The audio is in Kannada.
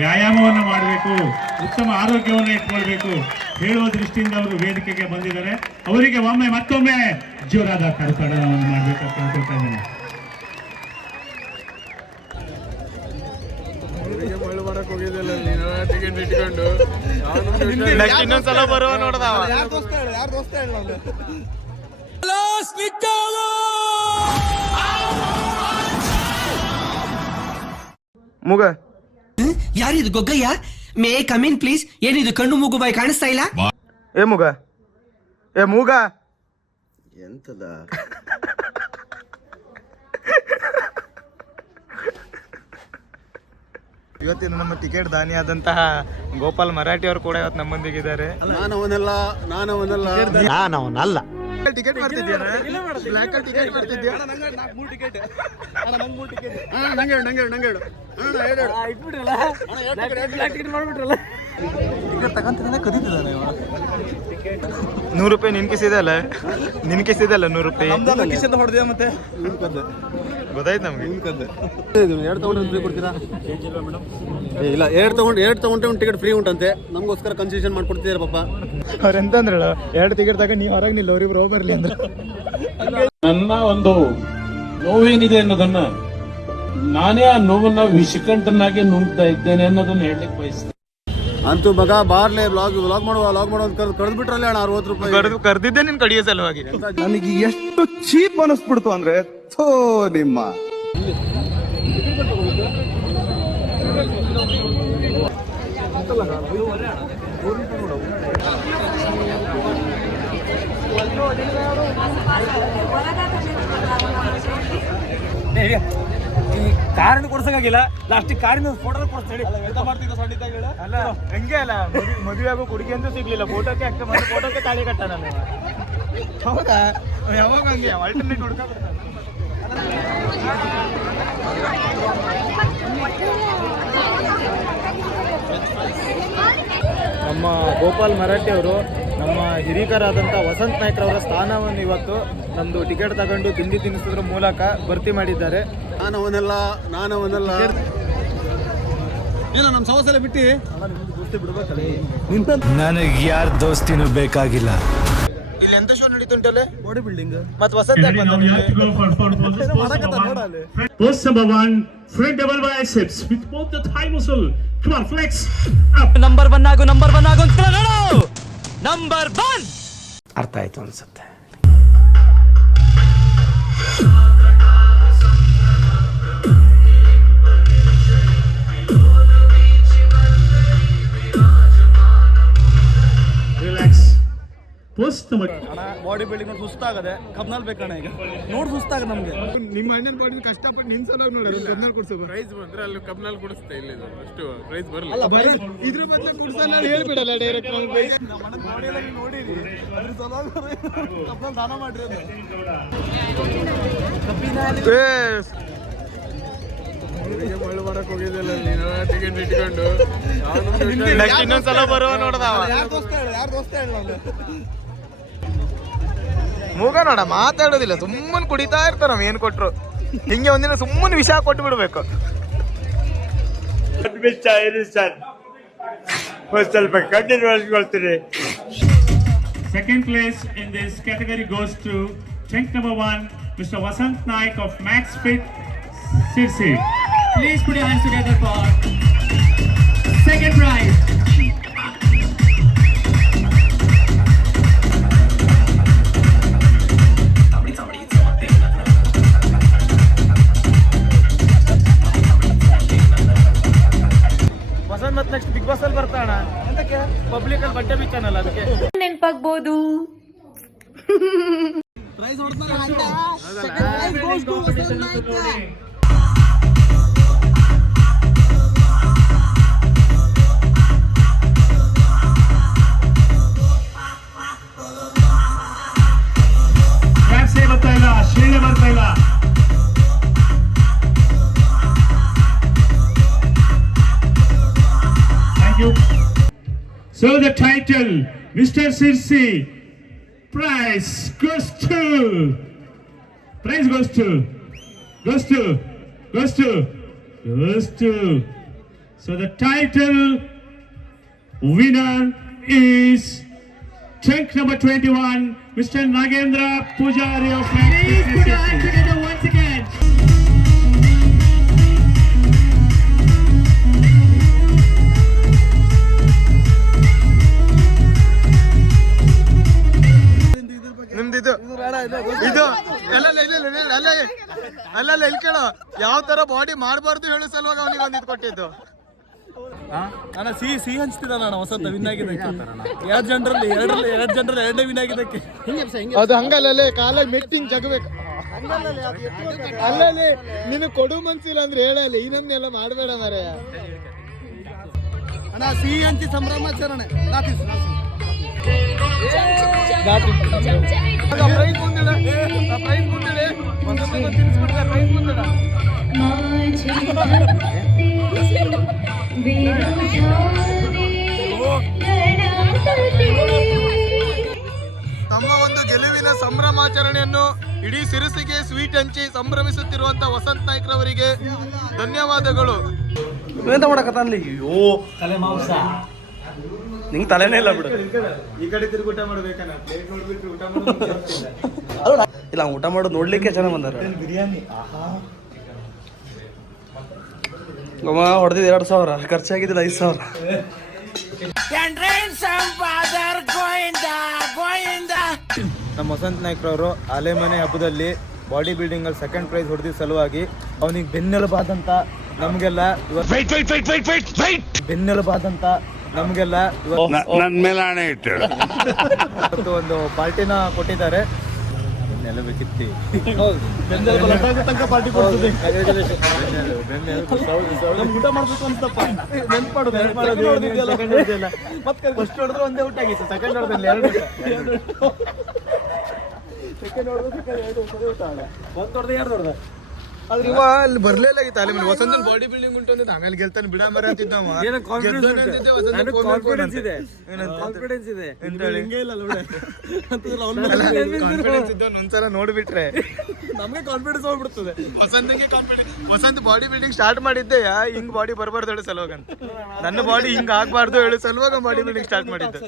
ವ್ಯಾಯಾಮವನ್ನು ಮಾಡಬೇಕು, ಉತ್ತಮ ಆರೋಗ್ಯವನ್ನು ಇಟ್ಕೊಳ್ಬೇಕು ಹೇಳುವ ದೃಷ್ಟಿಯಿಂದ ಅವರು ವೇದಿಕೆಗೆ ಬಂದಿದ್ದಾರೆ. ಅವರಿಗೆ ಮತ್ತೊಮ್ಮೆ ಜೋರಾದ ಕರತಾಡನವನ್ನು ಮಾಡಬೇಕು ಅಂತ ಹೇಳ್ತಾ ಇದ್ದೇನೆ. ಇನ್ನೊಂದ್ಸಲ ಬರುವ ನೋಡದವ ಮುಗ ಯಾರಿದು ಗೊಗ್ಗಯ್ಯ? May come in please. ಏನಿದು ಕಣ್ಣು ಮೂಗು ಬಾಯಿ ಕಾಣಿಸ್ತಾ ಇಲ್ಲ? ಏ ಮೂಗ ಎಂತದ ಇವತ್ತಿನ ನಮ್ಮ ಟಿಕೆಟ್ ದಾನಿ ಆದಂತಹ ಗೋಪಾಲ್ ಮರಾಠಿ ಅವರು ಕೂಡ ಇವತ್ತು ನಮ್ಮೊಂದಿಗಿದ್ದಾರೆ. ನಾನವನಲ್ಲ. ಟಿಕೆಟ್ ಮಾಡ್ತಿದ್ಯಾ? ಬ್ಲ್ಯಾಕ್ ಟಿಕೆಟ್ ಮಾಡ್ತಿದ್ಯಾ? ₹100 ನಿನ್ ಕಿಸಿದಲ್ಲ 100 ರೂಪಾಯಿ ಮತ್ತೆ ಗೊತ್ತಾಯ್ತು ನಮ್ಗೆ. ಇಲ್ಲ ಎರಡು ತಗೊಂಡ್ರೆ ಒಂದು ಟಿಕೆಟ್ ಫ್ರೀ ಉಂಟಂತೆ. ನಮಗೋಸ್ಕರ ಕನ್ಸೆಷನ್ ಮಾಡ್ಕೊಡ್ತಿದ್ದಾರೆ ಪಾಪ. ಅವ್ರ ಎಂತ ಅಂದ್ರಲ್ಲ, 2 ಟಿಕೆಟ್ ತಗೊಂಡು ನೀವು ಹೊರಗೆ ನಿಲ್ಲ, ಅವ್ರಿಬ್ರು ಹೋಗಿ ಬರ್ಲಿ ಅಂದ್ರೆ. ನನ್ನ ಒಂದು ನೋವೇನಿದೆ ಅನ್ನೋದನ್ನ ನಾನೇ ಆ ನೋವನ್ನ ವಿಷಕಂಠನಾಗಿ ನುಂಗ್ತಾ ಇದ್ದೇನೆ ಅನ್ನೋದನ್ನ ಹೇಳಲಿಕ್ಕೆ ಬಯಸ್ತೇನೆ. ಅಂತೂ ಮಗ ಬಾರ್ಲೆ ವ್ಲಾಗ್ ಮಾಡುವ ಕರೆದು ಬಿಟ್ರಲ್ಲ ಅಣ್ಣ ₹60. ಕರೆದಿದ್ದೆ ನಿನ್ ಕಡಿಯೋ ಸಲುವಾಗಿ. ನನಗೆ ಎಷ್ಟು ಚೀಪ್ ಅನಿಸ್ಬಿಡ್ತು ಅಂದ್ರೆ ಥೋ ನಿಮ್ಮ ಕಾರಣ ಕೊಡ್ಸಕ್ಕಾಗಿಲ್ಲ. ಲಾಸ್ಟಿಗೆ ಕಾರಿನ ಫೋಟೋ ಕೊಡ್ಸ್ತಾಡಿ. ಅಲ್ಲ ಹಂಗೆ ಅಲ್ಲ, ಮದುವೆ ಆಗೋ ಹುಡುಗಿ ಅಂತೂ ಸಿಗ್ಲಿಲ್ಲ. ಫೋಟೋಕ್ಕೆ ತಾಳಿ ಕಟ್ಟ ನಾನು. ಹೌದಾ? ಯಾವಾಗ ಹಂಗೆ ಆಲ್ಟರ್ನೇಟ್ ಹುಡುಕ ನಮ್ಮ ಗೋಪಾಲ್ ಮರಾಠಿ ಅವರು ನಮ್ಮ ಹಿರಿಕರಾದಂಥ ವಸಂತ್ ನಾಯ್ಕರವರ ಸ್ಥಾನವನ್ನು ಇವತ್ತು ನಮ್ಮದು ಟಿಕೆಟ್ ತಗೊಂಡು ತಿಂಡಿ ತಿನ್ನಿಸೋದ್ರ ಮೂಲಕ ಭರ್ತಿ ಮಾಡಿದ್ದಾರೆ. ನಾನವನಲ್ಲ ಏನೋ ನಮ್ಮ ಸವಸಲ ಬಿಟ್ಟು ನನಗೆ ಯಾರ ದೋಸ್ತಿನೂ ಬೇಕಾಗಿಲ್ಲ. ಇಲ್ಲಿ ಎಂತ ಶೋ ನಡೀತುಂಟಲ್ಲೇ? ಬಾಡಿ ಬಿಲ್ಡಿಂಗ್ ಮತ್ತೆ ವಸಂತ Post number 1, front double biceps with both the thigh muscle. Come on, flex up. Number 1 ಆಗು ಅಂತ ನೋಡು. ನಂಬರ್ 1 ಅರ್ಥ ಆಯ್ತು ಅನ್ಸುತ್ತೆ. Relax. Post number body building ಸುಸ್ತಾಗದೆ ಕಬ್ನಲ್ ಬೇಕಣ್ಣ. ಈಗ ನೋಡಿ ಸುಸ್ತಾಗ ನಮ್ಗೆ. ನಿಮ್ಮ ಅಣ್ಣನ ಬಾಡಿ ಕಷ್ಟಪಟ್ಟು ನಿನ್ ಸಲ ನೋಡಿ ಕಬ್ನಲ್ ಕೊಡ್ಸೋದು. ಪ್ರೈಸ್ ಬಂದ್ರೆ ಅಲ್ಲಿ ಕಬ್ನಲ್ಲಿ ಕೊಡಿಸ್ತಾ ಇಲ್ಲ, ಅಷ್ಟು ಪ್ರೈಸ್ ಬರಲ್ಲ. ಇದ್ರ ಬದಲು ಕುಡ್ಸಲ್ಲ ಹೇಳ್ಬಿಡಲ್ಲ ಡೈರೆಕ್ಟ್ ನಮ್ಗೆ. ನಮ್ಮ ಅಣ್ಣನ ಬಾಡಿ ಎಲ್ಲ ನೋಡಿರಿ, ಅದ್ರ ಸಲುವಾಗಿ ಕಬ್ನಲ್ ದಾನ ಮಾಡ್ರಿ ಅಂತ. ಮಳೆ ಮಾಡಕ್ ಹೋಗಿದ್ದಲ್ಲ ಟಿಕೆಟ್ ಇಟ್ಕೊಂಡು. ಇನ್ನೊಂದ್ಸಲ ಬರುವ ನೋಡದವ ಯಾರು ದೋಸ್ತ ಹೇಳ ಮೂಗ ನೋಡ ಮಾತಾಡೋದಿಲ್ಲ, ಸುಮ್ಮನೆ ಕುಡಿತಾ ಇರ್ತಾರ. ನಾವ್ ಏನ್ ಕೊಟ್ರು ಹಿಂಗೆ ಒಂದಿನ ಸುಮ್ಮನೆ ವಿಷ ಕೊಟ್ಟು ಬಿಡ್ಬೇಕು. ಸ್ವಲ್ಪ ಕಂಟಿನ್ಯೂಸ್ಕೊಳ್ತೀರಿ. Second place in this category goes to tank number 1, Mr. Vasant Naik of Max Fit, Sirsi. Please put your hands together for second prize. Vasant ಮತ್ತೆ ನೆಕ್ಸ್ಟ್ ಬಿಗ್ ಬಾಸ್ ಅಲ್ಲಿ ಬರ್ತಾಣ. ಅದಕ್ಕೆ ಪಬ್ಲಿಕ್ ಅಲ್ಲಿ ಬಟ್ಟೆ ಬಿಚ್ಚಾನಲ್ಲ, ಅದಕ್ಕೆ ನೆನಪಾಗ್ಬೋದು. ಪ್ರೈಸ್ ಹೊಡ್ತಾನೆ ಬರ್ತಾ ಇಲ್ಲ, ಶೀಲೆ ಬರ್ತಾ ಇಲ್ಲ. Thank you. So the title, Mr. Sirsi, prize goes to So the title winner is tank number 21, Mr. Nagendra Pujari of Max Fit. Please put your hands together once again. ನಿಮ್ದಿದು ಇದು ಅಲ್ಲ ಇಲ್ಲಿ ಕೇಳೋ ಯಾವ ತರ ಬಾಡಿ ಮಾಡಬಾರ್ದು ಹೇಳೋ ಸಲುವಾಗ ಅವನಿಗೆ ಒಂದಿದ್ ಕೊಟ್ಟಿದ್ದು. ಅಣ್ಣ ಸಿಹಿ ಹಂಚ್ತಿದ್ದ ನಾನು ವಸಂತ ವಿನ್ ಆಗಿದ್ದಕ್ಕೆ ಎರಡು ಜನರಲ್ಲಿ ಎರಡನೇ ವಿನ್ ಆಗಿದ್ದಕ್ಕೆ ಅದು ಹಂಗಲ್ಲೇ ಕಾಲ ಮೆಟ್ಟಿಂಗ್ ಜಗಬೇಕು ಅಲ್ಲಲ್ಲಿ ನಿನಗೆ ಕೊಡು ಮನ್ಸಿಲ್ಲ ಅಂದ್ರೆ ಹೇಳಲಿ ಈ ನಮ್ನೆ ಎಲ್ಲ ಮಾಡಬೇಡ ಮಾರಾಯ. ಅಣ್ಣ ಸಿಹಿ ಹಂಚಿ ಸಂಭ್ರಮಾಚರಣೆ ಪ್ರೈಸ್ ಮುಂದಿಡ ಪ್ರೈಸ್ ಮುಂದಿಡೆ ತಿನ್ಸ್ಬಿಟ್ರೆ ಪ್ರೈಸ್ ಮುಂದಿಡ ತಮ್ಮ ಒಂದು ಗೆಲುವಿನ ಸಂಭ್ರಮಾಚರಣೆಯನ್ನು ಇಡೀ ಸಿರಸಿಗೆ ಸ್ವೀಟ್ ಹಂಚಿ ಸಂಭ್ರಮಿಸುತ್ತಿರುವಂತ ವಸಂತ್ ನಾಯ್ಕರವರಿಗೆ ಧನ್ಯವಾದಗಳು. ಎಂತ ಮಾಡಕತ್ತಾನಲ್ಲಿ ಅಯ್ಯೋ ತಲೆ ಮಾಂಸ ನಿಂಗೆ ತಲೆನೇ ಇಲ್ಲ ಬಿಡು. ಈ ಕಡೆ ತಿರುಗಿ ಊಟ ಮಾಡ್ಬೇಕನ್ನ ಪ್ಲೇಟ್ ನೋಡ್ಬಿಟ್ರೆ ಊಟ ಇಲ್ಲ ಊಟ ಮಾಡೋದು ನೋಡ್ಲಿಕ್ಕೆ ಚೆನ್ನಾಗಿ ಬಂದಾರ. ಬಿರಿಯಾನಿ ಗಮ ಹೊಡೆದಿದ್ದು 2,000 ಖರ್ಚಾಗಿದ್ದಿಲ್ಲ 5,000. ನಮ್ಮ ವಸಂತ್ ನಾಯ್ಕರವರು ಆಲೆಮನೆ ಹಬ್ಬದಲ್ಲಿ ಬಾಡಿ ಬಿಲ್ಡಿಂಗ್ ಅಲ್ಲಿ ಸೆಕೆಂಡ್ ಪ್ರೈಸ್ ಹೊಡೆದಿದ್ದ ಸಲುವಾಗಿ ಅವನಿಗೆ ಬೆನ್ನೆಲುಬಾದಂತ ನಮಗೆಲ್ಲ ಬೆನ್ನೆಲುಬಾದಂತ ನಮಗೆಲ್ಲ ನನ್ನ ಮೇಲೆ ಆಣೆ ಇಟ್ಟು ಇವತ್ತು ಒಂದು ಪಾರ್ಟಿನ ಕೊಟ್ಟಿದ್ದಾರೆ. ನೆಲಬೇಕಿತ್ತಿ ತನಕ ಪಾರ್ಟಿ ಕೊಡ್ತದೆ. ಊಟ ಮಾಡ್ಬೇಕು ಅನ್ಸಪ್ಪ ಮತ್ತೆ ಫಸ್ಟ್ ಹೊಡೆದ್ರೆ ಒಂದೇ ಊಟ ಆಗಿತ್ತು, ಸೆಕೆಂಡ್ ಹೊಡೆದಲ್ಲಿ 2 ಸೆಕೆಂಡ್ ಹೊಡೆದು ಒಂದು ಹೊಡೆದ 2 ಹೊಡೆದ. ಆದ್ರೆ ಇವ ಅಲ್ಲಿ ಬರ್ಲಿಲ್ಲ ಆಗಿತ್ತು ಅಲ್ಲಿ ವಸಂತ ಬಾಡಿ ಬಿಲ್ಡಿಂಗ್ ಉಂಟು ಅಂದಿದ್ದು ಆಮೇಲೆ ಗೆಲ್ತಾನೆ ಬಿಡ ಮರ ಅಂತಿದ್ದವ. ಕಾನ್ಫಿಡೆನ್ಸ್ ಇದೆ ಕಾನ್ಫಿಡೆನ್ಸ್ ಇದ್ದವನು ಒಂದ್ಸಲ ನೋಡ್ಬಿಟ್ರೆ ನಮಗೆ ಕಾನ್ಫಿಡೆನ್ಸ್ ಹೋಗ್ಬಿಡ್ತದೆ. ವಸಂತ ಬಾಡಿ ಬಿಲ್ಡಿಂಗ್ ಸ್ಟಾರ್ಟ್ ಮಾಡಿದ್ದೆ ಹಿಂಗ್ ಬಾಡಿ ಬರಬಾರ್ದು ಹೇಳೋ ಸಲುವಾಗ ಅಂತ. ನನ್ನ ಬಾಡಿ ಹಿಂಗ್ ಆಗ್ಬಾರ್ದು ಹೇಳೋ ಸಲುವಾಗ ಬಾಡಿ ಬಿಲ್ಡಿಂಗ್ ಸ್ಟಾರ್ಟ್ ಮಾಡಿದ್ದೆ.